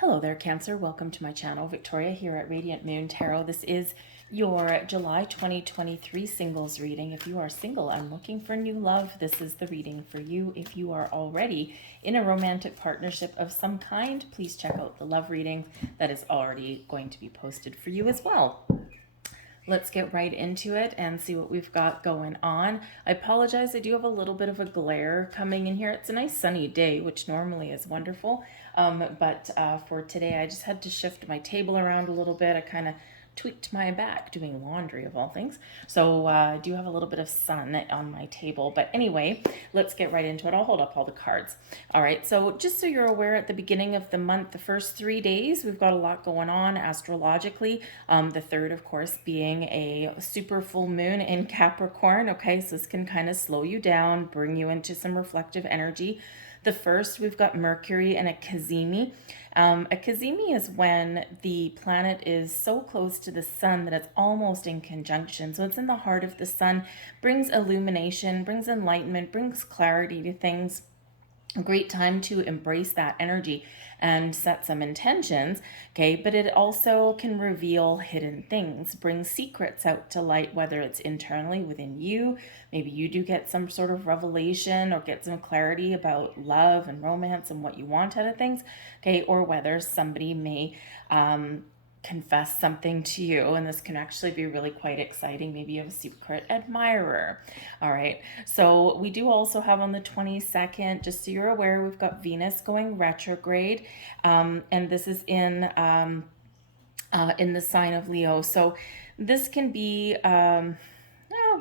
Hello there, Cancer. Welcome to my channel. Victoria here at Radiant Moon Tarot. This is your July 2023 singles reading. If you are single and looking for new love, this is the reading for you. If you are already in a romantic partnership of some kind, please check out the love reading that is already going to be posted for you as well. Let's get right into it and see what we've got going on. I apologize, I do have a little bit of a glare coming in here. It's a nice sunny day, which normally is wonderful. But for today, I just had to shift my table around a little bit. I kind of tweaked my back doing laundry of all things. So I do have a little bit of sun on my table. But anyway, let's get right into it. I'll hold up all the cards. All right, so just so you're aware, at the beginning of the month, the first 3 days, we've got a lot going on astrologically. The third, of course, being a super full moon in Capricorn. Okay, so this can kind of slow you down, bring you into some reflective energy. The first, we've got Mercury and a Cazimi. A Cazimi is when the planet is so close to the sun that it's almost in conjunction. So it's in the heart of the sun, brings illumination, brings enlightenment, brings clarity to things. A great time to embrace that energy and set some intentions, okay? But it also can reveal hidden things, bring secrets out to light, whether it's internally within you. Maybe you do get some sort of revelation or get some clarity about love and romance and what you want out of things, okay? Or whether somebody may confess something to you, and this can actually be really quite exciting. Maybe you have a secret admirer. All right, so we do also have on the 22nd, just so you're aware, we've got Venus going retrograde, and this is in the sign of Leo. So this can be why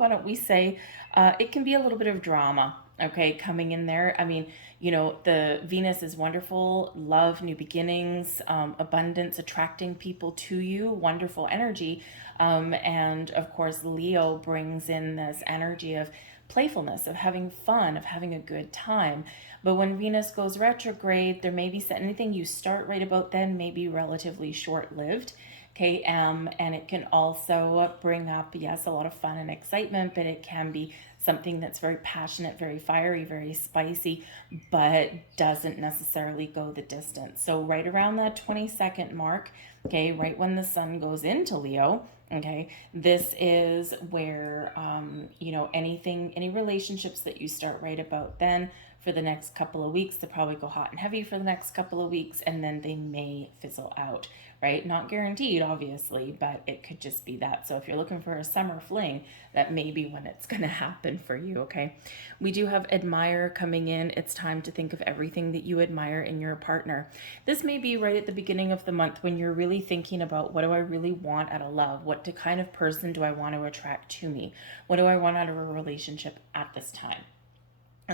don't we say it can be a little bit of drama, okay, coming in there. I mean, you know, the Venus is wonderful, love, new beginnings, abundance, attracting people to you, wonderful energy. And of course, Leo brings in this energy of playfulness, of having fun, of having a good time. But when Venus goes retrograde, there may be anything you start right about then may be relatively short-lived. Okay, and it can also bring up, yes, a lot of fun and excitement, but it can be something that's very passionate, very fiery, very spicy, but doesn't necessarily go the distance. So right around that 22nd mark, okay, right when the sun goes into Leo, okay, this is where, any relationships that you start right about then, for the next couple of weeks, they'll probably go hot and heavy for the next couple of weeks, and then they may fizzle out, right? Not guaranteed, obviously, but it could just be that. So if you're looking for a summer fling, that may be when it's going to happen for you, okay? We do have admire coming in. It's time to think of everything that you admire in your partner. This may be right at the beginning of the month when you're really thinking about, what do I really want out of love? What kind of person do I want to attract to me? What do I want out of a relationship at this time?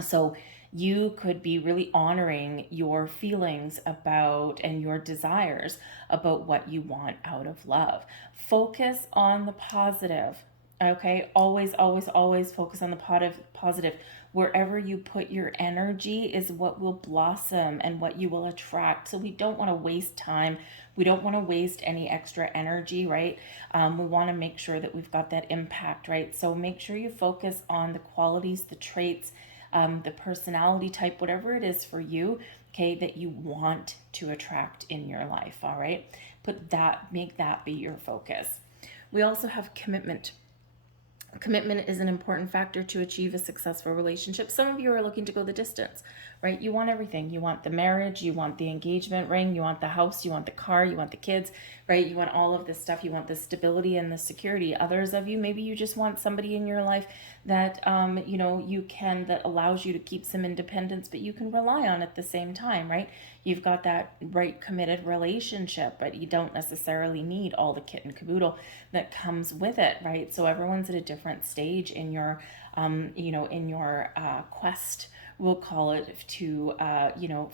So you could be really honoring your feelings about and your desires about what you want out of love. Focus on the positive. Okay, always, always, always focus on the positive. Wherever you put your energy is what will blossom and what you will attract. So we don't want to waste time. We don't want to waste any extra energy, right? We want to make sure that we've got that impact, right? So make sure you focus on the qualities, the traits, the personality type, whatever it is for you, okay, that you want to attract in your life, all right? Make that be your focus. We also have commitment. Commitment is an important factor to achieve a successful relationship. Some of you are looking to go the distance, right? You want everything. You want the marriage, you want the engagement ring, you want the house, you want the car, you want the kids, right? You want all of this stuff. You want the stability and the security. Others of you, maybe you just want somebody in your life that, that allows you to keep some independence, but you can rely on at the same time, right? You've got that right committed relationship, but you don't necessarily need all the kit and caboodle that comes with it, right? So everyone's at a different stage in your, quest, we'll call it, to,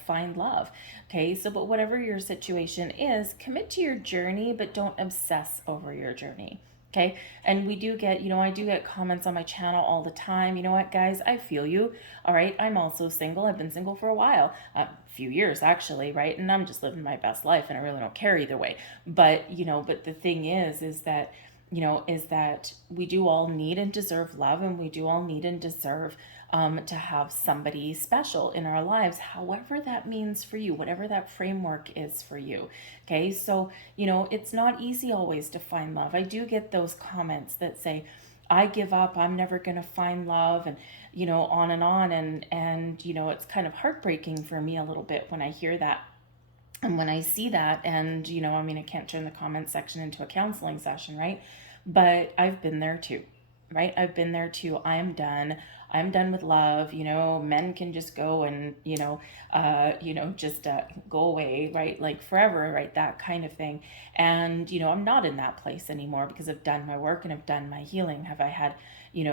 find love. Okay, so but whatever your situation is, commit to your journey, but don't obsess over your journey. Okay, and we do get, I do get comments on my channel all the time. You know what, guys, I feel you. All right, I'm also single. I've been single for a while, a few years actually, right? And I'm just living my best life, and I really don't care either way. But but the thing is that is that we do all need and deserve love, and we do all need and deserve to have somebody special in our lives, however that means for you, whatever that framework is for you. Okay, so, it's not easy always to find love. I do get those comments that say, I give up, I'm never going to find love, and, on and on. And, it's kind of heartbreaking for me a little bit when I hear that. And when I see that, and, I can't turn the comment section into a counseling session, right? But I've been there too, right? I've been there too. I am done. I'm done with love. Men can just go and, just go away, right? Like forever, right? That kind of thing. And, I'm not in that place anymore because I've done my work and I've done my healing. Have I had,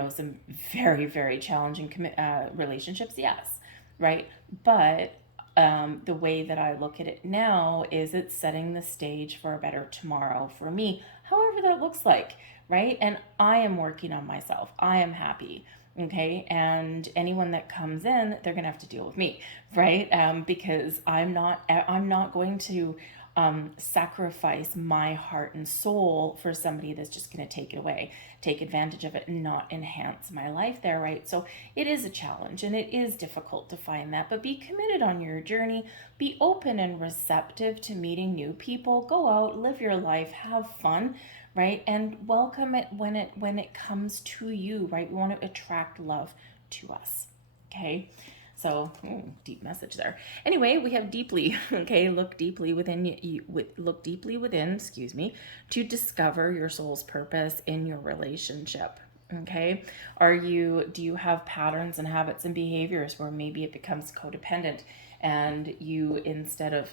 some very, very challenging relationships? Yes, right? But the way that I look at it now is it's setting the stage for a better tomorrow for me, however that looks like, right? And I am working on myself. I am happy. Okay. And anyone that comes in, they're going to have to deal with me, right? Because I'm not going to sacrifice my heart and soul for somebody that's just going to take it away, take advantage of it, and not enhance my life there, right? So it is a challenge and it is difficult to find that, but be committed on your journey, be open and receptive to meeting new people, go out, live your life, have fun, right? And welcome it when it comes to you, right? We want to attract love to us, okay? So, deep message there. Anyway, we have deeply, okay, look deeply within, excuse me, to discover your soul's purpose in your relationship. Okay, do you have patterns and habits and behaviors where maybe it becomes codependent, and you, instead of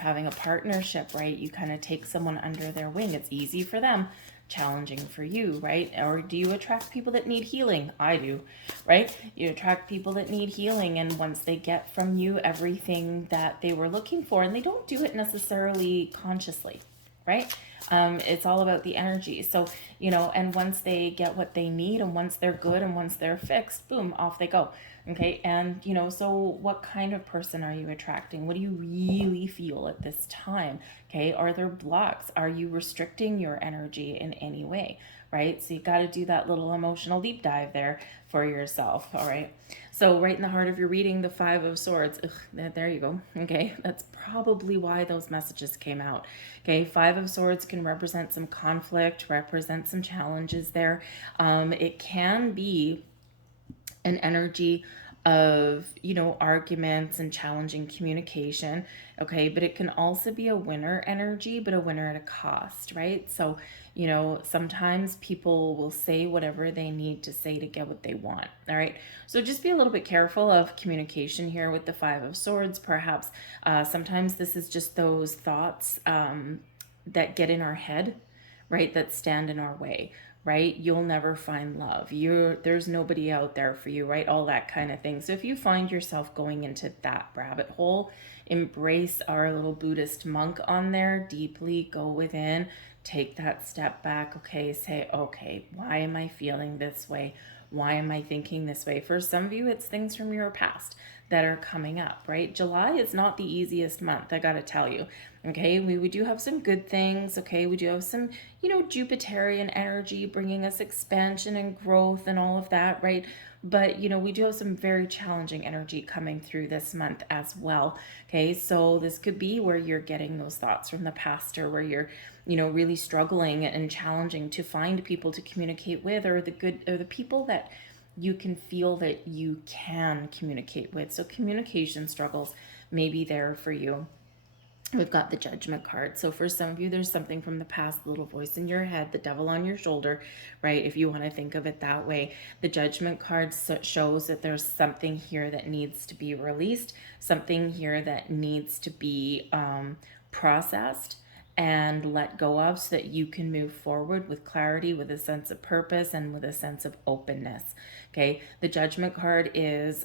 having a partnership, right, you kind of take someone under their wing. It's easy for them, challenging for you, right? Or do you attract people that need healing? I do, right? You attract people that need healing, and once they get from you everything that they were looking for, and they don't do it necessarily consciously, right? It's all about the energy. So, and once they get what they need, and once they're good, and once they're fixed, boom, off they go. Okay. And, so what kind of person are you attracting? What do you really feel at this time? Okay. Are there blocks? Are you restricting your energy in any way? Right. So you got to do that little emotional deep dive there for yourself. All right. So right in the heart of your reading, the Five of Swords. There you go. Okay. That's probably why those messages came out. Okay. Five of Swords can represent some conflict, represent some challenges there. It can be an energy of, arguments and challenging communication. Okay. But it can also be a winner energy, but a winner at a cost, right? So, sometimes people will say whatever they need to say to get what they want. All right. So just be a little bit careful of communication here with the Five of Swords. Perhaps sometimes this is just those thoughts that get in our head, right? That stand in our way, right? You'll never find love. There's nobody out there for you, right? All that kind of thing. So if you find yourself going into that rabbit hole, embrace our little Buddhist monk on there deeply, go within, take that step back. Okay. Say, okay, why am I feeling this way? Why am I thinking this way? For some of you, it's things from your past that are coming up, right? July is not the easiest month, I gotta tell you. Okay, we do have some good things. Okay, we do have some, Jupiterian energy bringing us expansion and growth and all of that, right? But, we do have some very challenging energy coming through this month as well. Okay, so this could be where you're getting those thoughts from the past, or where you're, really struggling and challenging to find people to communicate with, or the people that you can feel that you can communicate with. So communication struggles may be there for you. We've got the Judgment card. So for some of you, there's something from the past, the little voice in your head, the devil on your shoulder, right? If you want to think of it that way. The Judgment card shows that there's something here that needs to be released, something here that needs to be processed and let go of, so that you can move forward with clarity, with a sense of purpose, and with a sense of openness. Okay, the Judgment card is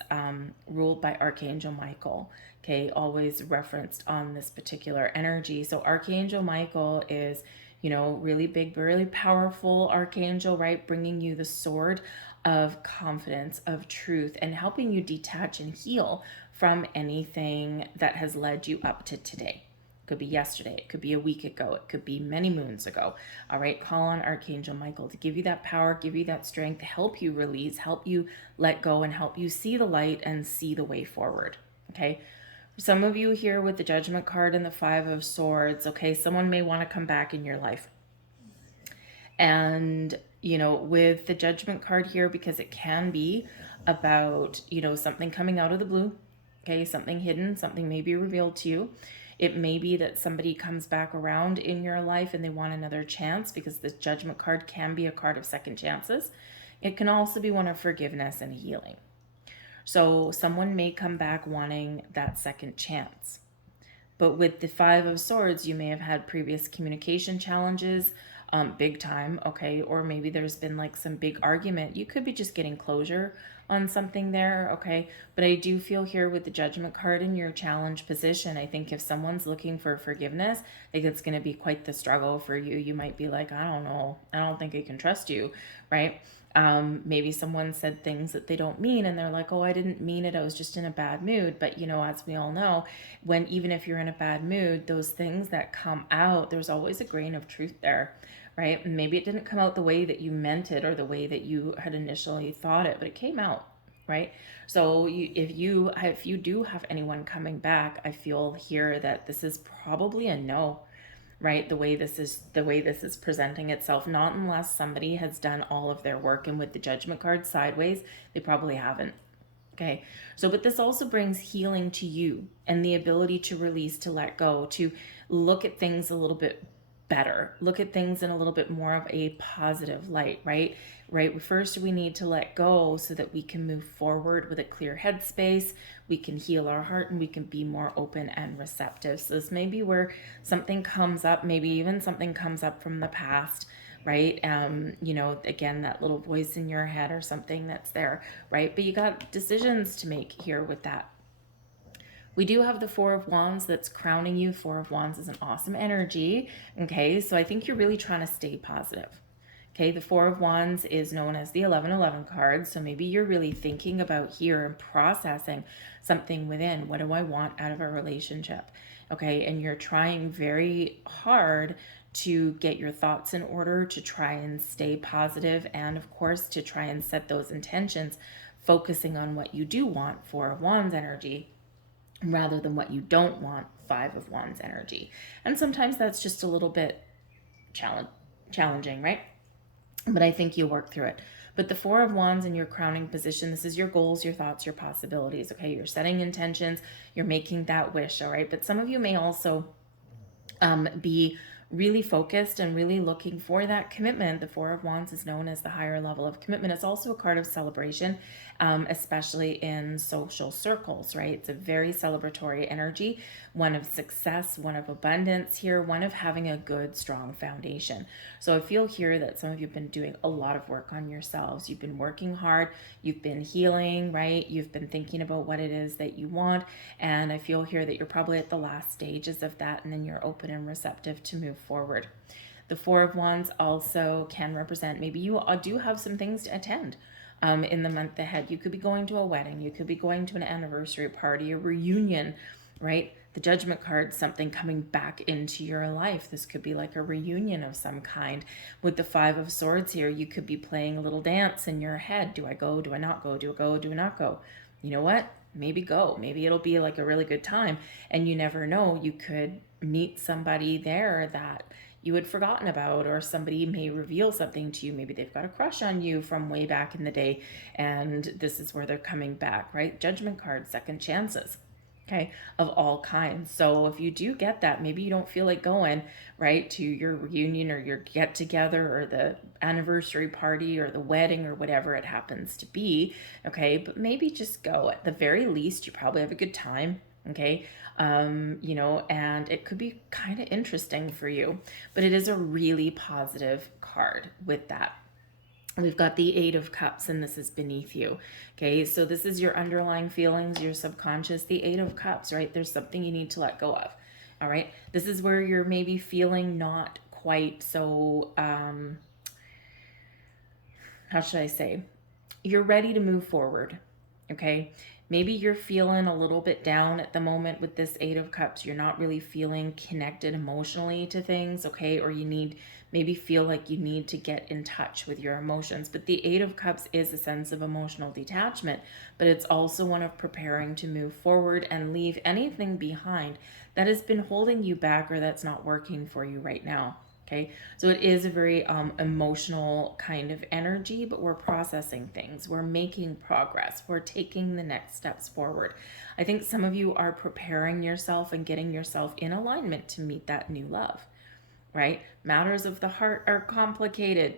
ruled by Archangel Michael. Okay, always referenced on this particular energy. So Archangel Michael is, really big, really powerful archangel, right? Bringing you the sword of confidence, of truth, and helping you detach and heal from anything that has led you up to today. Could be yesterday. It could be a week ago. It could be many moons ago. All right. Call on Archangel Michael to give you that power, give you that strength, help you release, help you let go, and help you see the light and see the way forward. Okay. For some of you here with the Judgment card and the Five of Swords, okay, someone may want to come back in your life. And, with the Judgment card here, because it can be about, something coming out of the blue, okay, something hidden, something may be revealed to you. It may be that somebody comes back around in your life and they want another chance, because the Judgment card can be a card of second chances. It can also be one of forgiveness and healing. So someone may come back wanting that second chance. But with the Five of Swords, you may have had previous communication challenges, big time, okay? Or maybe there's been like some big argument. You could be just getting closure on something there, okay? But I do feel here with the Judgment card in your challenge position, I think if someone's looking for forgiveness, I think it's going to be quite the struggle for you. You might be like, I don't know, I don't think I can trust you, right? Maybe someone said things that they don't mean and they're like, oh, I didn't mean it, I was just in a bad mood. But as we all know, even if you're in a bad mood, those things that come out, there's always a grain of truth there, right? And maybe it didn't come out the way that you meant it or the way that you had initially thought it, but it came out, right? So if you do have anyone coming back, I feel here that this is probably a no, right? The way this is presenting itself, not unless somebody has done all of their work. And with the Judgment card sideways, they probably haven't. Okay. So, but this also brings healing to you and the ability to release, to let go, to look at things a little bit better, look at things in a little bit more of a positive light, right? First, we need to let go so that we can move forward with a clear headspace. We can heal our heart and we can be more open and receptive. So this may be where something comes up, maybe even something comes up from the past, right? Again, that little voice in your head or something that's there, right? But you got decisions to make here with that. We do have the Four of Wands that's crowning you. Four of Wands is an awesome energy. Okay, so I think you're really trying to stay positive. Okay, the Four of Wands is known as the 1111 card. So maybe you're really thinking about here and processing something within. What do I want out of a relationship? Okay, and you're trying very hard to get your thoughts in order, to try and stay positive, and of course to try and set those intentions, focusing on what you do want, Four of Wands energy, rather than what you don't want, Five of Wands energy. And sometimes that's just a little bit challenging, right? But I think you work through it. But the Four of Wands in your crowning position, this is your goals, your thoughts, your possibilities, okay? You're setting intentions, you're making that wish, all right? But some of you may also be really focused and really looking for that commitment. The Four of Wands is known as the higher level of commitment. It's also a card of celebration, especially in social circles, right? It's a very celebratory energy, one of success, one of abundance here, one of having a good, strong foundation. So I feel here that some of you have been doing a lot of work on yourselves. You've been working hard, you've been healing, right? You've been thinking about what it is that you want. And I feel here that you're probably at the last stages of that, and then you're open and receptive to move forward. The Four of Wands also can represent, maybe you do have some things to attend in the month ahead. You could be going to a wedding, you could be going to an anniversary party, a reunion, right? The Judgment card, something coming back into your life. This could be like a reunion of some kind. With the Five of Swords here, you could be playing a little dance in your head. Do I go? Do I not go? Do I go? Do I not go? You know what? Maybe go. Maybe it'll be like a really good time. And you never know. You could meet somebody there that you had forgotten about, or somebody may reveal something to you. Maybe they've got a crush on you from way back in the day, and this is where they're coming back, right? Judgment card, second chances, okay, of all kinds. So if you do get that, maybe you don't feel like going, right, to your reunion or your get together or the anniversary party or the wedding or whatever it happens to be, okay, but maybe just go. At the very least, you probably have a good time, okay, and it could be kind of interesting for you. But it is a really positive card with that. We've got the Eight of Cups, and this is beneath you. Okay, so this is your underlying feelings, your subconscious. The Eight of Cups, right? There's something you need to let go of. All right, this is where you're maybe feeling not quite so, how should I say? You're ready to move forward. Okay, Maybe you're feeling a little bit down at the moment with this Eight of Cups. You're not really feeling connected emotionally to things, okay? Or you maybe feel like you need to get in touch with your emotions. But the Eight of Cups is a sense of emotional detachment, but it's also one of preparing to move forward and leave anything behind that has been holding you back or that's not working for you right now. Okay, so it is a very emotional kind of energy, but we're processing things. We're making progress. We're taking the next steps forward. I think some of you are preparing yourself and getting yourself in alignment to meet that new love, right? Matters of the heart are complicated,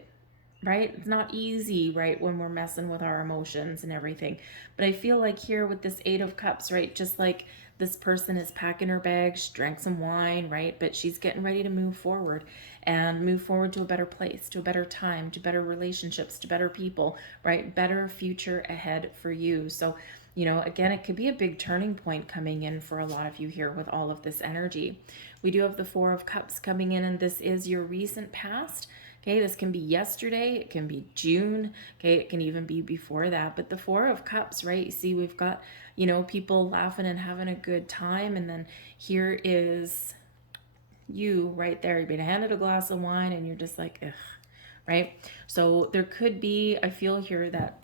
right? It's not easy, right, when we're messing with our emotions and everything. But I feel like here with this Eight of Cups, right, just like this person is packing her bags, drank some wine, right, but she's getting ready to move forward and move forward to a better place, to a better time, to better relationships, to better people, right? Better future ahead for you. So, you know, again, it could be a big turning point coming in for a lot of you here with all of this energy. We do have the Four of Cups coming in, and this is your recent past. Okay, this can be yesterday, it can be June, okay, it can even be before that. But the Four of Cups, right? You see, we've got, you know, people laughing and having a good time. And then here is you right there. You've been handed a glass of wine and you're just like, ugh, right? So there could be, I feel here that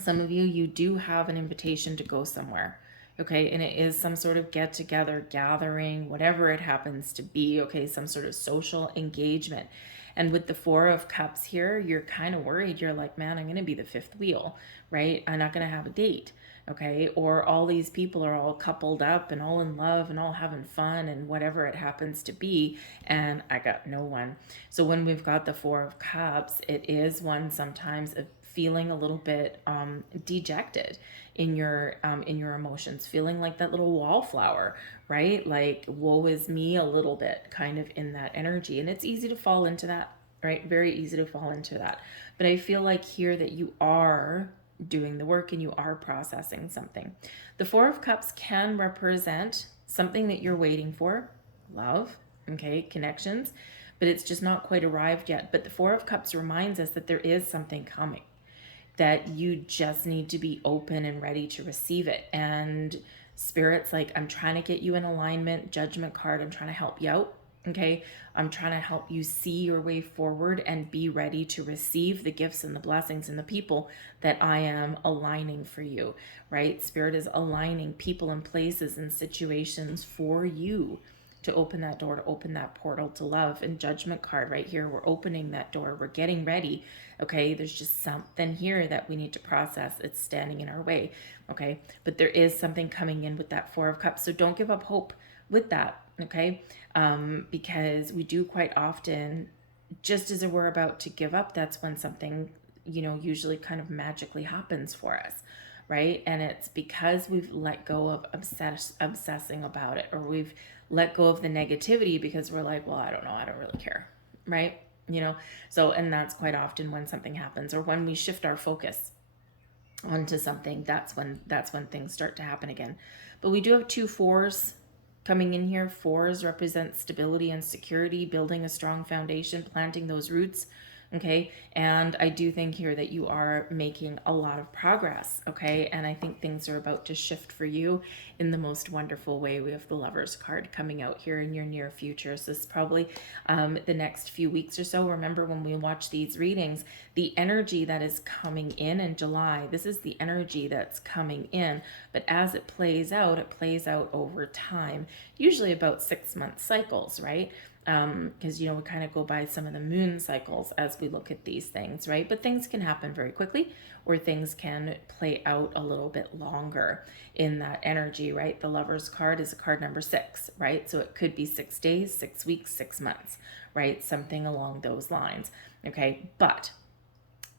some of you do have an invitation to go somewhere. Okay, and it is some sort of get together, gathering, whatever it happens to be. Okay, some sort of social engagement. And with the Four of Cups here, you're kind of worried. You're like, man, I'm going to be the fifth wheel, right? I'm not going to have a date, okay? Or all these people are all coupled up and all in love and all having fun and whatever it happens to be. And I got no one. So when we've got the Four of Cups, it is one sometimes of feeling a little bit dejected in your emotions, feeling like that little wallflower, right? Like woe is me a little bit, kind of in that energy. And it's easy to fall into that, right? Very easy to fall into that. But I feel like here that you are doing the work and you are processing something. The Four of Cups can represent something that you're waiting for, love, okay, connections, but it's just not quite arrived yet. But the Four of Cups reminds us that there is something coming, that you just need to be open and ready to receive it. And Spirit's like, I'm trying to get you in alignment, Judgment card, I'm trying to help you out. Okay, I'm trying to help you see your way forward and be ready to receive the gifts and the blessings and the people that I am aligning for you, right? Spirit is aligning people and places and situations for you to open that door, to open that portal to love. And Judgment card right here, we're opening that door, we're getting ready. Okay, there's just something here that we need to process. It's standing in our way. Okay, but there is something coming in with that Four of Cups, so don't give up hope with that. Okay, because we do quite often, just as we're about to give up, that's when something, you know, usually kind of magically happens for us, right? And it's because we've let go of obsessing about it, or we've let go of the negativity because we're like, well, I don't know, I don't really care, right? You know, so, and that's quite often when something happens, or when we shift our focus onto something, that's when things start to happen again. But we do have two fours coming in here. Fours represent stability and security, building a strong foundation, planting those roots. Okay, and I do think here that you are making a lot of progress. Okay, and I think things are about to shift for you in the most wonderful way. We have the Lovers card coming out here in your near future. So this is probably the next few weeks or so. Remember, when we watch these readings, the energy that is coming in July, this is the energy that's coming in. But as it plays out over time, usually about 6-month cycles, right? Because, you know, we kind of go by some of the moon cycles as we look at these things, right? But things can happen very quickly, or things can play out a little bit longer in that energy, right? The Lovers card is a card number 6, right? So it could be 6 days, 6 weeks, 6 months, right? Something along those lines, okay? But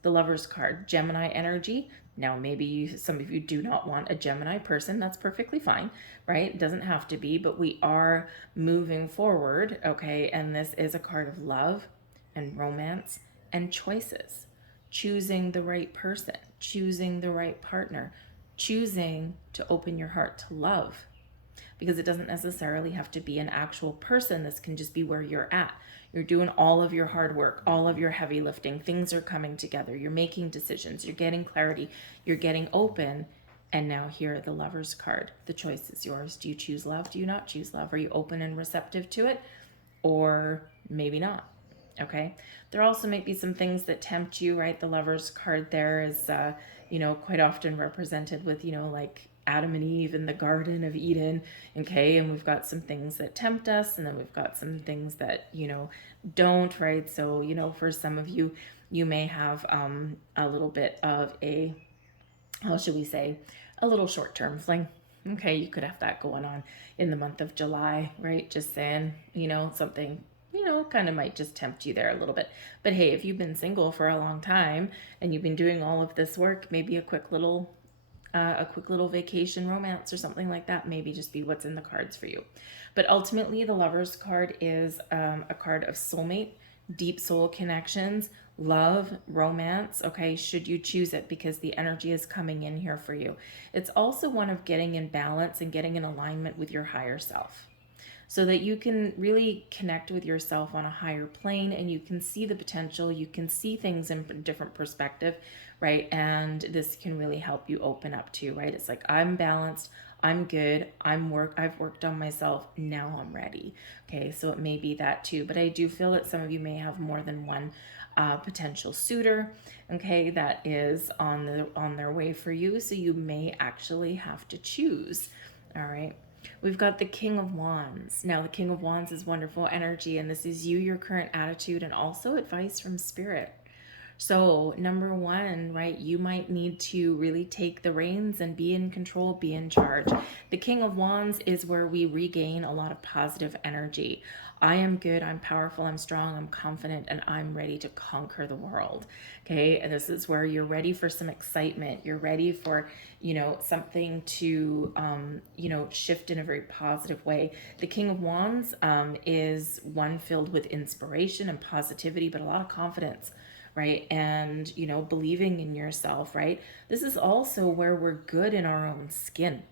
the Lovers card, Gemini energy. Now, maybe some of you do not want a Gemini person. That's perfectly fine, right? It doesn't have to be, but we are moving forward, okay? And this is a card of love and romance and choices. Choosing the right person, choosing the right partner, choosing to open your heart to love. Because it doesn't necessarily have to be an actual person. This can just be where you're at. You're doing all of your hard work, all of your heavy lifting. Things are coming together. You're making decisions. You're getting clarity. You're getting open. And now here, the Lover's card. The choice is yours. Do you choose love? Do you not choose love? Are you open and receptive to it? Or maybe not. Okay. There also might be some things that tempt you, right? The Lover's card there is, quite often represented with, like Adam and Eve in the Garden of Eden. Okay. And we've got some things that tempt us, and then we've got some things that, don't, right? So, for some of you, you may have a little bit of a, how should we say, a little short-term fling. Okay, you could have that going on in the month of July, right? Just saying, something, kind of might just tempt you there a little bit. But hey, if you've been single for a long time and you've been doing all of this work, maybe a quick little vacation romance or something like that maybe just be what's in the cards for you. But ultimately, the Lover's card is a card of soulmate, deep soul connections, love, romance, okay, should you choose it, because the energy is coming in here for you. It's also one of getting in balance and getting in alignment with your higher self, so that you can really connect with yourself on a higher plane, and you can see the potential, you can see things in a different perspective, right? And this can really help you open up too, right? It's like, I'm balanced, I'm good, I've worked on myself, now I'm ready. Okay, so it may be that too, but I do feel that some of you may have more than one potential suitor, okay, that is on their way for you, so you may actually have to choose. All right. We've got the King of Wands. Now, the King of Wands is wonderful energy, and this is you, your current attitude, and also advice from Spirit. So, number one, right, you might need to really take the reins and be in control, be in charge. The King of Wands is where we regain a lot of positive energy. I am good, I'm powerful, I'm strong, I'm confident, and I'm ready to conquer the world. Okay, and this is where you're ready for some excitement. You're ready for, something to, shift in a very positive way. The King of Wands is one filled with inspiration and positivity, but a lot of confidence, right? And, believing in yourself, right? This is also where we're good in our own skin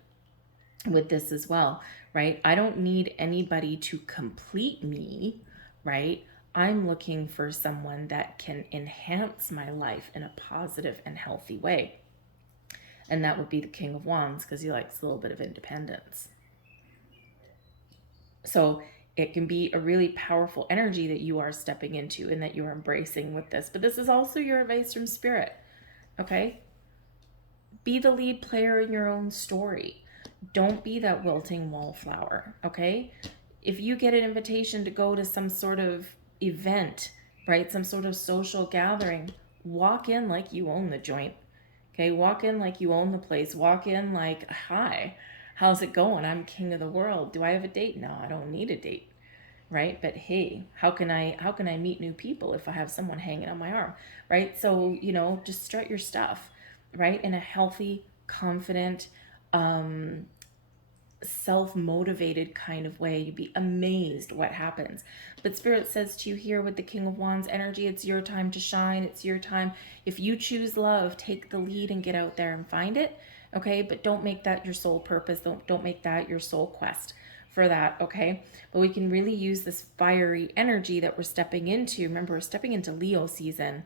with this as well, right? I don't need anybody to complete me, right? I'm looking for someone that can enhance my life in a positive and healthy way. And that would be the King of Wands, because he likes a little bit of independence. So it can be a really powerful energy that you are stepping into and that you are embracing with this. But this is also your advice from Spirit, okay? Be the lead player in your own story. Don't be that wilting wallflower, okay? If you get an invitation to go to some sort of event, right, some sort of social gathering, walk in like you own the joint, okay? Walk in like you own the place. Walk in like, hi, how's it going? I'm king of the world. Do I have a date? No, I don't need a date, right? But hey, how can I meet new people if I have someone hanging on my arm, right? So, just strut your stuff, right? In a healthy, confident, self-motivated kind of way. You'd be amazed what happens. But Spirit says to you here with the King of Wands energy, it's your time to shine. It's your time. If you choose love, take the lead and get out there and find it, okay? But don't make that your sole purpose. Don't make that your sole quest for that, okay? But we can really use this fiery energy that we're stepping into. Remember, we're stepping into Leo season,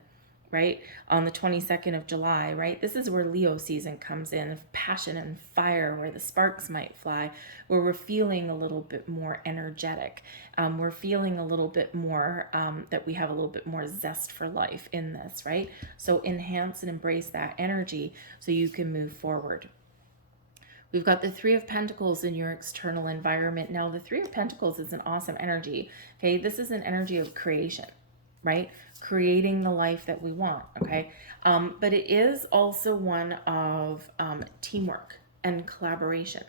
right? On the 22nd of July, right? This is where Leo season comes in, of passion and fire, where the sparks might fly, where we're feeling a little bit more energetic. We're feeling a little bit more, that we have a little bit more zest for life in this, right? So enhance and embrace that energy so you can move forward. We've got the Three of Pentacles in your external environment. Now, the Three of Pentacles is an awesome energy, okay? This is an energy of creation, right? Creating the life that we want, okay? But it is also one of teamwork and collaboration.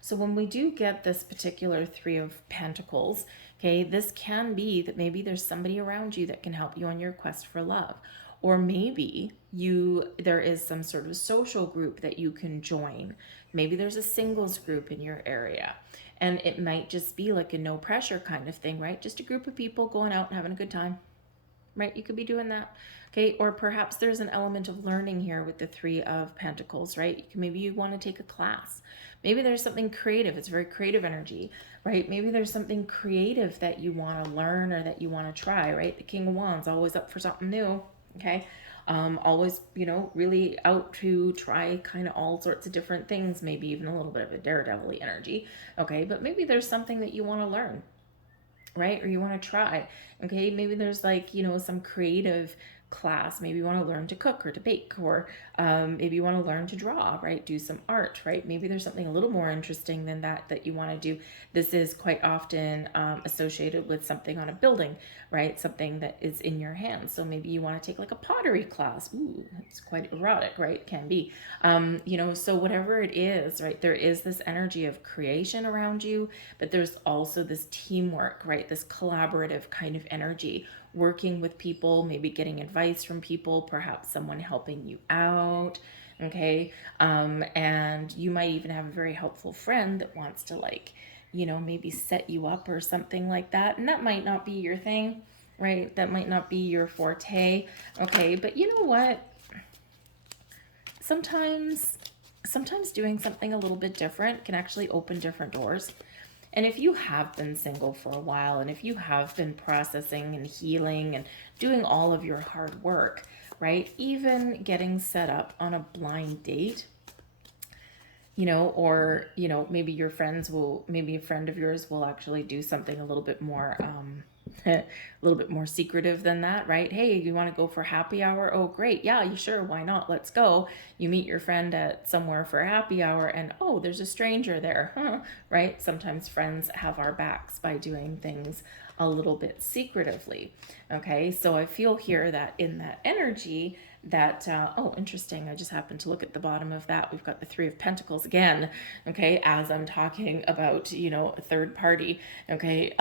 So when we do get this particular Three of Pentacles, okay, this can be that maybe there's somebody around you that can help you on your quest for love. Or maybe there is some sort of social group that you can join. Maybe there's a singles group in your area. And it might just be like a no pressure kind of thing, right? Just a group of people going out and having a good time, right? You could be doing that, okay? Or perhaps there's an element of learning here with the Three of Pentacles, right? Maybe you want to take a class. Maybe there's something creative. It's very creative energy, right? Maybe there's something creative that you want to learn or that you want to try, right? The King of Wands, always up for something new, okay? always, really out to try kind of all sorts of different things, maybe even a little bit of a daredevil energy. Okay, but maybe there's something that you want to learn, right? Or you want to try. Okay, maybe there's like, some creative class. Maybe you want to learn to cook or to bake, or maybe you want to learn to draw, right? Do some art, right? Maybe there's something a little more interesting than that you want to do. This is quite often associated with something on a building, right? Something that is in your hands. So maybe you want to take like a pottery class. Ooh, it's quite erotic, right? It can be. So whatever it is, right? There is this energy of creation around you, but there's also this teamwork, right? This collaborative kind of energy, working with people, maybe getting advice from people, perhaps someone helping you out. Okay. And you might even have a very helpful friend that wants to, like, maybe set you up or something like that. And that might not be your thing, right? That might not be your forte. Okay. But you know what? Sometimes doing something a little bit different can actually open different doors. And if you have been single for a while, and if you have been processing and healing and doing all of your hard work, right? Even getting set up on a blind date, or, maybe maybe a friend of yours will actually do something a little bit more, a little bit more secretive than that, right? Hey, you want to go for happy hour? Oh, great. Yeah, you sure? Why not? Let's go. You meet your friend at somewhere for a happy hour, and oh, there's a stranger there, huh? Right? Sometimes friends have our backs by doing things a little bit secretively. Okay, so I feel here that in that energy, that oh, interesting, I just happened to look at the bottom of that. We've got the Three of Pentacles again, okay, as I'm talking about, a third party. Okay,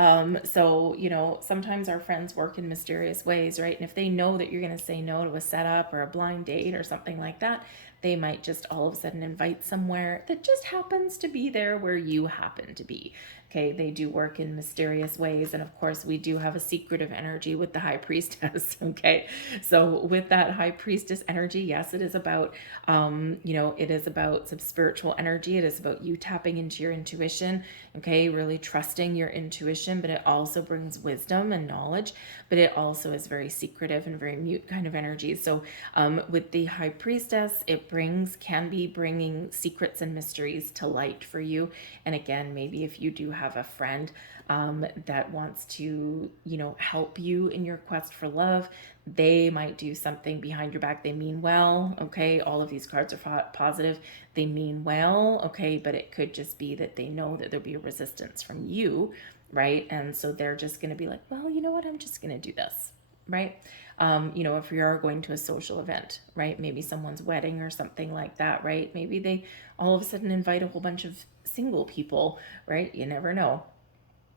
so sometimes our friends work in mysterious ways, right? And if they know that you're going to say no to a setup or a blind date or something like that, they might just all of a sudden invite somewhere that just happens to be there where you happen to be. Okay, they do work in mysterious ways. And of course, we do have a secretive energy with the High Priestess. Okay, so with that High Priestess energy, yes, it is about, it is about some spiritual energy. It is about you tapping into your intuition, okay, really trusting your intuition, but it also brings wisdom and knowledge, but it also is very secretive and very mute kind of energy. So with the High Priestess, can be bringing secrets and mysteries to light for you. And again, maybe if you do have a friend that wants to, help you in your quest for love, they might do something behind your back. They mean well, okay? All of these cards are positive. They mean well, okay? But it could just be that they know that there'll be a resistance from you, right? And so they're just going to be like, well, you know what? I'm just going to do this, right? If we are going to a social event, right? Maybe someone's wedding or something like that, right? Maybe they all of a sudden invite a whole bunch of single people, right? You never know.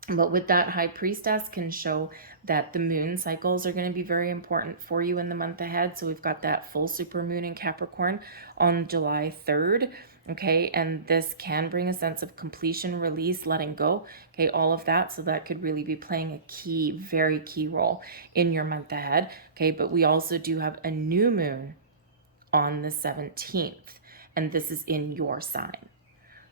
But with that, High Priestess can show that the moon cycles are going to be very important for you in the month ahead. So we've got that full super moon in Capricorn on July 3rd. Okay, and this can bring a sense of completion, release, letting go. Okay, all of that. So that could really be playing a very key role in your month ahead. Okay, but we also do have a new moon on the 17th, and this is in your sign.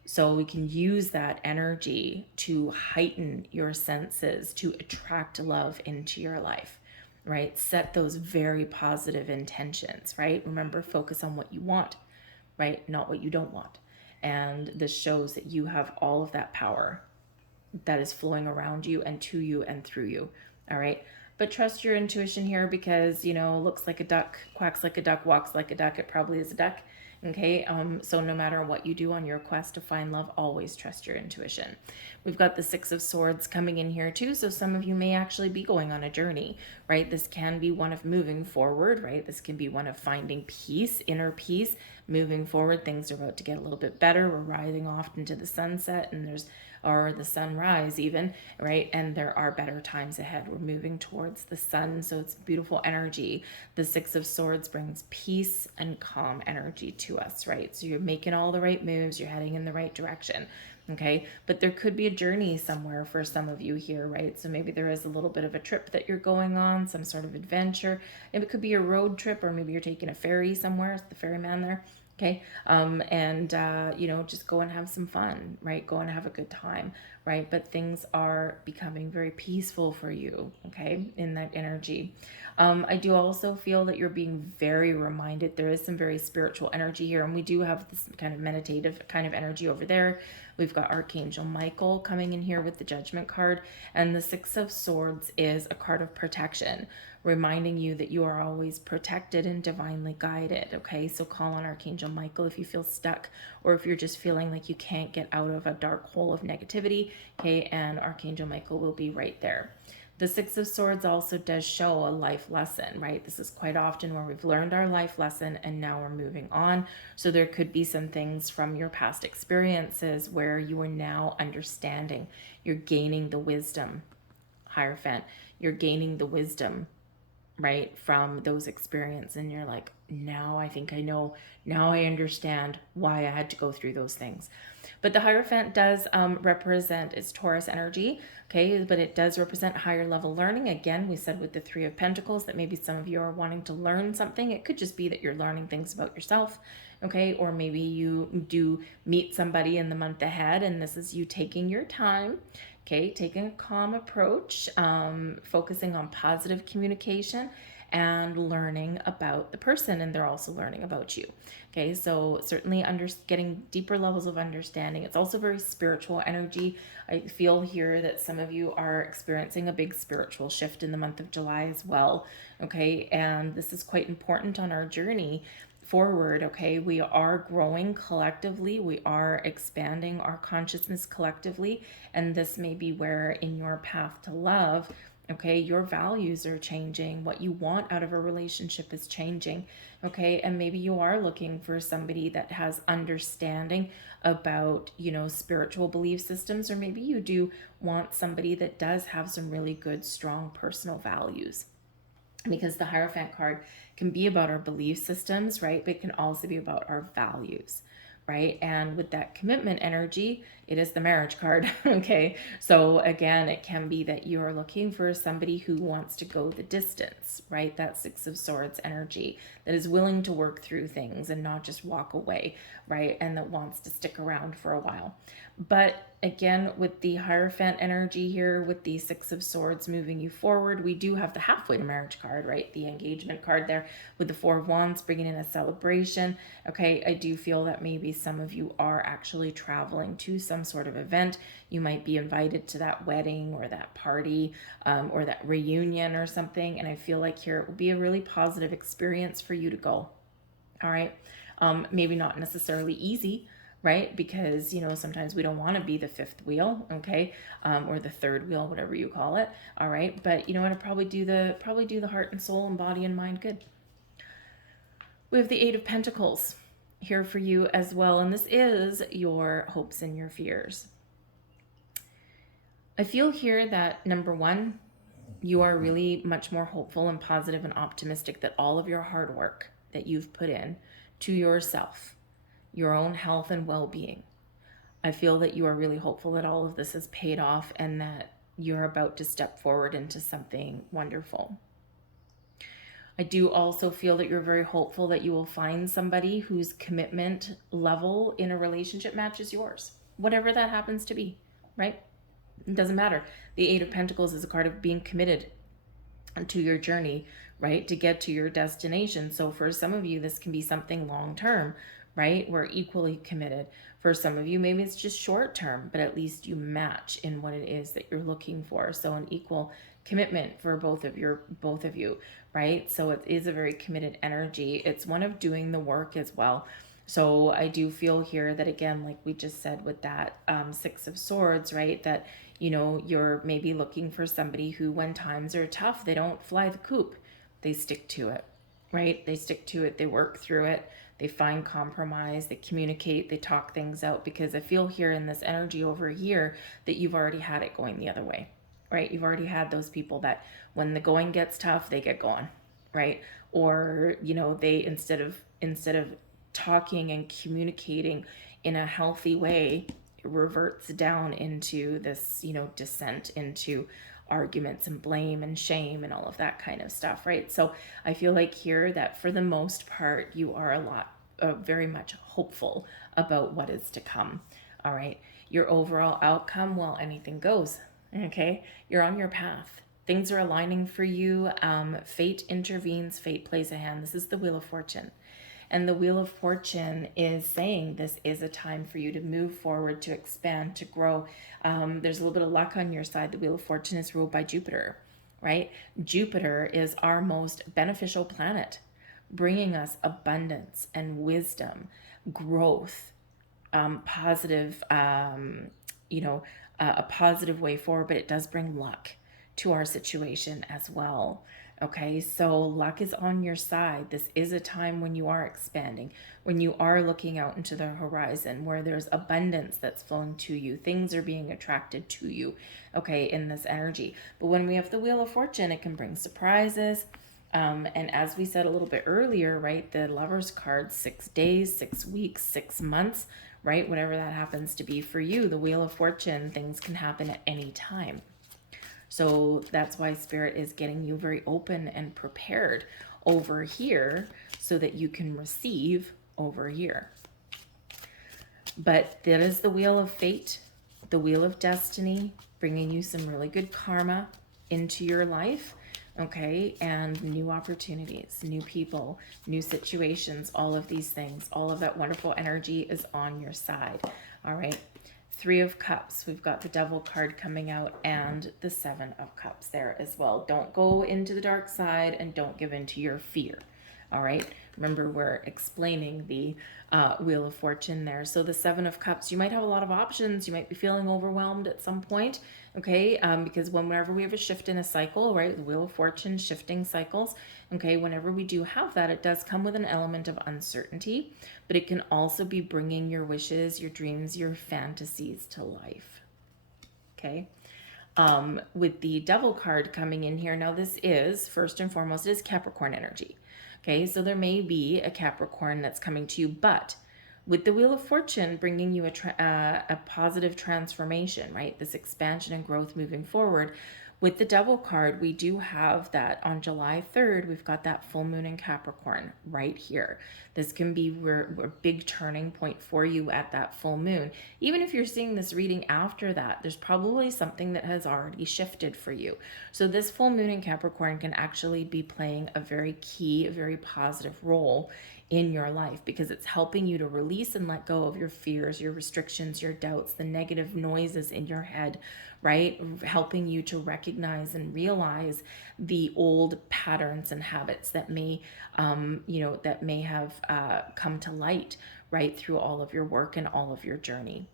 So we can use that energy to heighten your senses, to attract love into your life, right? Set those very positive intentions, right? Remember, focus on what you want, right? Not what you don't want. And this shows that you have all of that power that is flowing around you and to you and through you, all right? But trust your intuition here because, looks like a duck, quacks like a duck, walks like a duck. It probably is a duck. Okay, so no matter what you do on your quest to find love, always trust your intuition. We've got the Six of Swords coming in here too, so some of you may actually be going on a journey, right? This can be one of moving forward, right? This can be one of finding peace, inner peace, moving forward. Things are about to get a little bit better. We're rising off into the sunset, and or the sunrise even, right? And there are better times ahead. We're moving towards the sun, so it's beautiful energy. The Six of Swords brings peace and calm energy to us, right? So you're making all the right moves, you're heading in the right direction, okay? But there could be a journey somewhere for some of you here, right? So maybe there is a little bit of a trip that you're going on, some sort of adventure. Maybe it could be a road trip, or maybe you're taking a ferry somewhere. It's the ferryman there. Okay. Just go and have some fun, right? Go and have a good time, right? But things are becoming very peaceful for you, okay, in that energy. I do also feel that you're being very reminded. There is some very spiritual energy here, and we do have this kind of meditative kind of energy over there. We've got Archangel Michael coming in here with the Judgment card, and the Six of Swords is a card of protection, reminding you that you are always protected and divinely guided, okay? So call on Archangel Michael if you feel stuck, or if you're just feeling like you can't get out of a dark hole of negativity, okay? And Archangel Michael will be right there. The Six of Swords also does show a life lesson, right? This is quite often where we've learned our life lesson and now we're moving on. So there could be some things from your past experiences where you are now understanding. You're gaining the wisdom, Hierophant. You're gaining the wisdom, right, from those experiences, and you're like, now I think I know, now I understand why I had to go through those things. But the Hierophant does represent, it's Taurus energy, okay, but it does represent higher level learning. Again, we said with the Three of Pentacles that maybe some of you are wanting to learn something. It could just be that you're learning things about yourself, okay, or maybe you do meet somebody in the month ahead and this is you taking your time, okay, taking a calm approach, focusing on positive communication and learning about the person, and they're also learning about you. Okay, so certainly getting deeper levels of understanding. It's also very spiritual energy. I feel here that some of you are experiencing a big spiritual shift in the month of July as well. Okay, and this is quite important on our journey forward. Okay, we are growing collectively, we are expanding our consciousness collectively, and this may be where in your path to love, okay, your values are changing, what you want out of a relationship is changing, okay, and maybe you are looking for somebody that has understanding about, you know, spiritual belief systems, or maybe you do want somebody that does have some really good strong personal values, because the Hierophant card can be about our belief systems, right? But it can also be about our values, right? And with that commitment energy, it is the marriage card, okay? So again, it can be that you're looking for somebody who wants to go the distance, right? That Six of Swords energy, that is willing to work through things and not just walk away, right? And that wants to stick around for a while. But again, with the Hierophant energy here, with the Six of Swords moving you forward, we do have the halfway to marriage card, right? The engagement card there with the Four of Wands, bringing in a celebration. Okay, I do feel that maybe some of you are actually traveling to some sort of event. You might be invited to that wedding or that party or that reunion or something. And I feel like here it will be a really positive experience for you to go. All right. Maybe not necessarily easy, right? Because, you know, sometimes we don't want to be the fifth wheel, okay? Or the third wheel, whatever you call it. All right. But you know what? It'll probably do the heart and soul and body and mind good. We have the Eight of Pentacles here for you as well. And this is your hopes and your fears. I feel here that number one, you are really much more hopeful and positive and optimistic that all of your hard work that you've put in to yourself, your own health and well-being, I feel that you are really hopeful that all of this has paid off and that you're about to step forward into something wonderful. I do also feel that you're very hopeful that you will find somebody whose commitment level in a relationship matches yours, whatever that happens to be, right? It doesn't matter. The Eight of Pentacles is a card of being committed to your journey, right? To get to your destination. So for some of you, this can be something long-term, right? We're equally committed. For some of you, maybe it's just short-term, but at least you match in what it is that you're looking for. So an equal commitment for both of you, right? So it is a very committed energy. It's one of doing the work as well. So I do feel here that, again, like we just said with that Six of Swords, right, that, you know, you're maybe looking for somebody who, when times are tough, they don't fly the coop. They stick to it, right? They stick to it. They work through it. They find compromise. They communicate. They talk things out, because I feel here in this energy over here that you've already had it going the other way, right? You've already had those people that when the going gets tough, they get going, right? Or, you know, they instead of talking and communicating in a healthy way, it reverts down into this, you know, descent into arguments and blame and shame and all of that kind of stuff, right? So I feel like here that for the most part, you are very much hopeful about what is to come. All right. Your overall outcome, well, anything goes. Okay. You're on your path. Things are aligning for you. Fate intervenes. Fate plays a hand. This is the Wheel of Fortune. And the Wheel of Fortune is saying this is a time for you to move forward, to expand, to grow. There's a little bit of luck on your side. The Wheel of Fortune is ruled by Jupiter, right? Jupiter is our most beneficial planet, bringing us abundance and wisdom, growth, positive, a positive way forward, but it does bring luck to our situation as well. Okay, so luck is on your side. This is a time when you are expanding, when you are looking out into the horizon, where there's abundance that's flowing to you. Things are being attracted to you, okay, in this energy. But when we have the Wheel of Fortune, it can bring surprises. And as we said a little bit earlier, right, the Lover's card, 6 days, 6 weeks, 6 months, right, whatever that happens to be for you, the Wheel of Fortune, things can happen at any time. So that's why Spirit is getting you very open and prepared over here so that you can receive over here. But that is the Wheel of Fate, the Wheel of Destiny, bringing you some really good karma into your life, okay? And new opportunities, new people, new situations, all of these things, all of that wonderful energy is on your side, all right? 3 of Cups, we've got the Devil card coming out and the 7 of Cups there as well. Don't go into the dark side and don't give in to your fear. All right. Remember, we're explaining the Wheel of Fortune there. So the 7 of Cups, you might have a lot of options. You might be feeling overwhelmed at some point. Okay. Because whenever we have a shift in a cycle, right, the Wheel of Fortune, shifting cycles. Okay. Whenever we do have that, it does come with an element of uncertainty, but it can also be bringing your wishes, your dreams, your fantasies to life. Okay. With the Devil card coming in here. Now this is, first and foremost, it is Capricorn energy. Okay, so there may be a Capricorn that's coming to you, but with the Wheel of Fortune bringing you a positive transformation, right? This expansion and growth moving forward. With the Devil card, we do have that on July 3rd, we've got that full moon in Capricorn right here. This can be a big turning point for you at that full moon. Even if you're seeing this reading after that, there's probably something that has already shifted for you. So this full moon in Capricorn can actually be playing a very key, a very positive role in your life because it's helping you to release and let go of your fears, your restrictions, your doubts, the negative noises in your head, right? Helping you to recognize and realize the old patterns and habits that may, that may have come to light, right, through all of your work and all of your journey.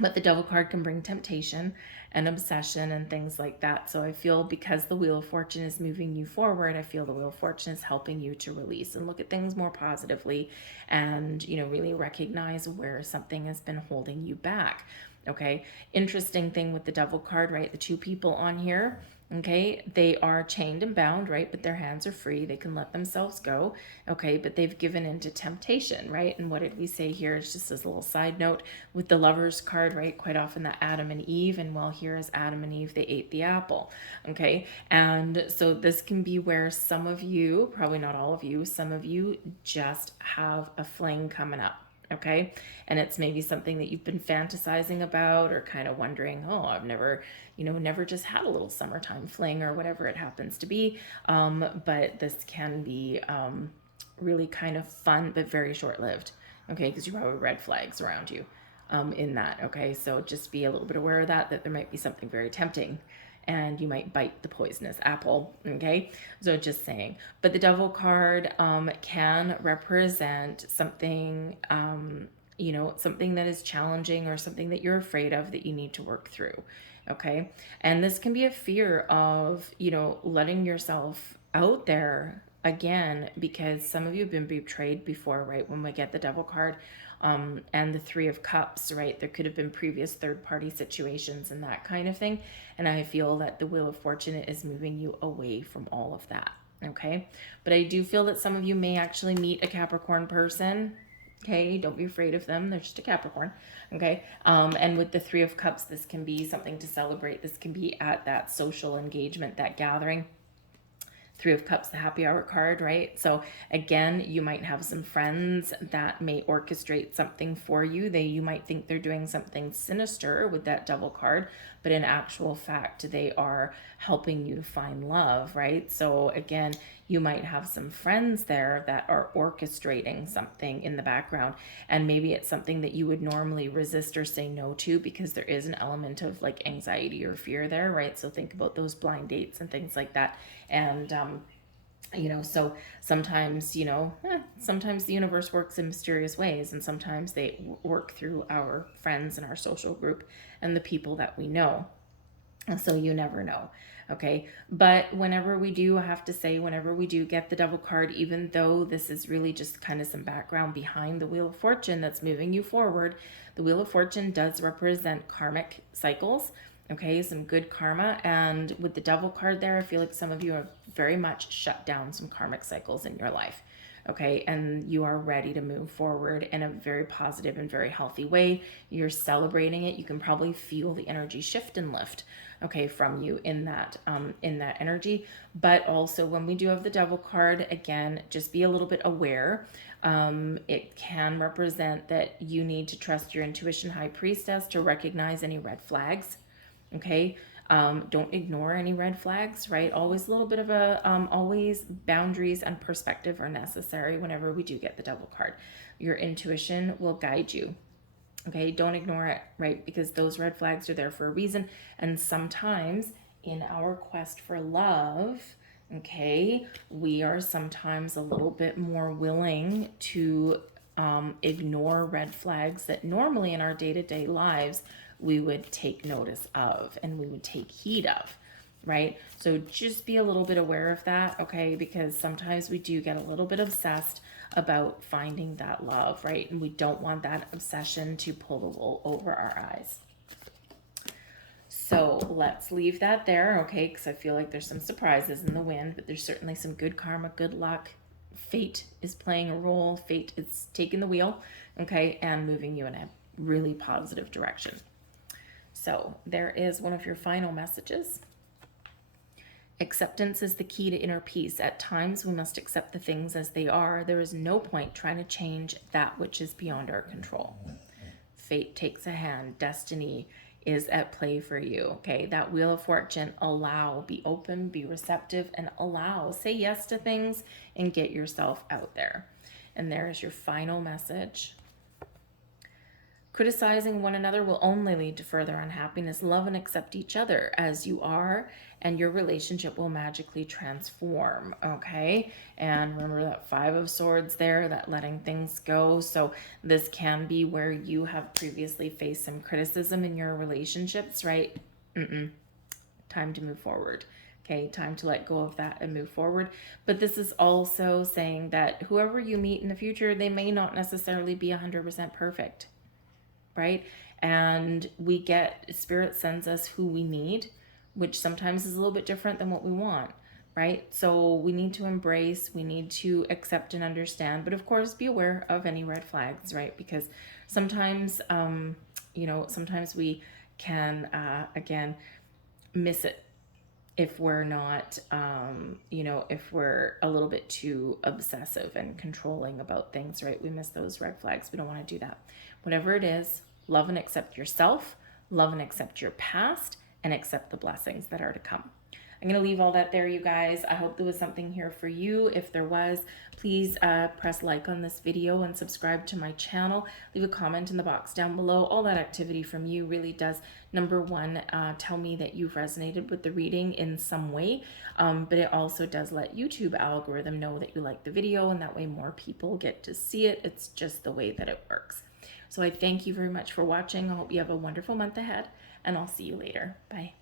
But the Devil card can bring temptation and obsession and things like that. So I feel because the Wheel of Fortune is moving you forward, I feel the Wheel of Fortune is helping you to release and look at things more positively and, really recognize where something has been holding you back. Okay. Interesting thing with the Devil card, right? The 2 people on here, okay, they are chained and bound, right? But their hands are free. They can let themselves go. Okay. But they've given into temptation, right? And what did we say here? It's just as a little side note with the Lovers card, right? Quite often the Adam and Eve, and well, here is Adam and Eve, they ate the apple. Okay. And so this can be where some of you, probably not all of you, some of you just have a fling coming up. Okay. And it's maybe something that you've been fantasizing about or kind of wondering, oh, I've never just had a little summertime fling or whatever it happens to be. But this can be really kind of fun, but very short lived. Okay. Because you probably have red flags around you in that. Okay. So just be a little bit aware of that there might be something very tempting and you might bite the poisonous apple. Okay. So just saying, but the Devil card can represent something, something that is challenging or something that you're afraid of that you need to work through. Okay. And this can be a fear of, letting yourself out there again, because some of you have been betrayed before, right? When we get the Devil card, and the 3 of Cups, right? There could have been previous third-party situations and that kind of thing. And I feel that the Wheel of Fortune is moving you away from all of that, okay? But I do feel that some of you may actually meet a Capricorn person, okay? Don't be afraid of them. They're just a Capricorn, okay? And with the 3 of Cups, this can be something to celebrate. This can be at that social engagement, that gathering, Three of Cups, the happy hour card, right? So again, you might have some friends that may orchestrate something for you. You might think they're doing something sinister with that Devil card, but in actual fact, they are helping you to find love, right? So again, you might have some friends there that are orchestrating something in the background, and maybe it's something that you would normally resist or say no to because there is an element of like anxiety or fear there, right? So think about those blind dates and things like that. And so sometimes, sometimes the universe works in mysterious ways, and sometimes they work through our friends and our social group and the people that we know. And so you never know. Okay. But whenever we do, I have to say, whenever we do get the Devil card, even though this is really just kind of some background behind the Wheel of Fortune that's moving you forward, the Wheel of Fortune does represent karmic cycles. Okay, some good karma. And with the Devil card there, I feel like some of you have very much shut down some karmic cycles in your life. Okay, and you are ready to move forward in a very positive and very healthy way. You're celebrating it. You can probably feel the energy shift and lift, okay, from you in that energy. But also, when we do have the Devil card, again, just be a little bit aware. It can represent that you need to trust your intuition, High Priestess, to recognize any red flags. Okay. Don't ignore any red flags, right? Always a little bit of always boundaries and perspective are necessary whenever we do get the Devil card. Your intuition will guide you. Okay. Don't ignore it, right? Because those red flags are there for a reason. And sometimes in our quest for love, okay, we are sometimes a little bit more willing to ignore red flags that normally in our day-to-day lives we would take notice of and we would take heed of, right? So just be a little bit aware of that, okay? Because sometimes we do get a little bit obsessed about finding that love, right? And we don't want that obsession to pull the wool over our eyes. So let's leave that there, okay? Because I feel like there's some surprises in the wind, but there's certainly some good karma, good luck. Fate is playing a role. Fate is taking the wheel, okay, and moving you in a really positive direction. So there is one of your final messages. Acceptance is the key to inner peace. At times, we must accept the things as they are. There is no point trying to change that which is beyond our control. Fate takes a hand. Destiny is at play for you. Okay, that Wheel of Fortune, allow, be open, be receptive, and allow. Say yes to things and get yourself out there. And there is your final message. Criticizing one another will only lead to further unhappiness. Love and accept each other as you are, and your relationship will magically transform, okay? And remember that Five of Swords there, that letting things go. So this can be where you have previously faced some criticism in your relationships, right? Time to move forward. Okay, time to let go of that and move forward. But this is also saying that whoever you meet in the future, they may not necessarily be 100% perfect. Right? And Spirit sends us who we need, which sometimes is a little bit different than what we want, right? So we need to embrace, we need to accept and understand, but of course be aware of any red flags, right? Because sometimes, sometimes we can, again, miss it if we're not, if we're a little bit too obsessive and controlling about things, right? We miss those red flags. We don't want to do that. Whatever it is, love and accept yourself, love and accept your past, and accept the blessings that are to come. I'm going to leave all that there, you guys. I hope there was something here for you. If there was, please press like on this video and subscribe to my channel. Leave a comment in the box down below. All that activity from you really does, number one, tell me that you've resonated with the reading in some way, but it also does let YouTube algorithm know that you like the video, and that way more people get to see it. It's just the way that it works. So I thank you very much for watching. I hope you have a wonderful month ahead, and I'll see you later. Bye.